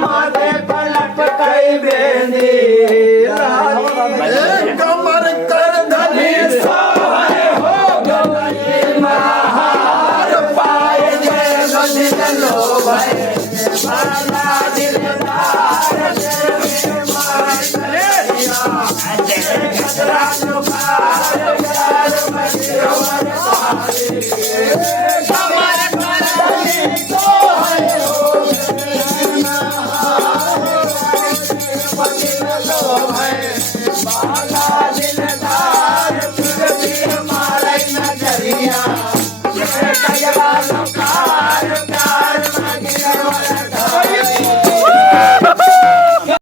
माथे पलट कई बेंदी कमर कर धनी सोहे हो गवली महार पाए जय बंद लो भाई बाला दिलदार तेरे मारे खतरा नुकार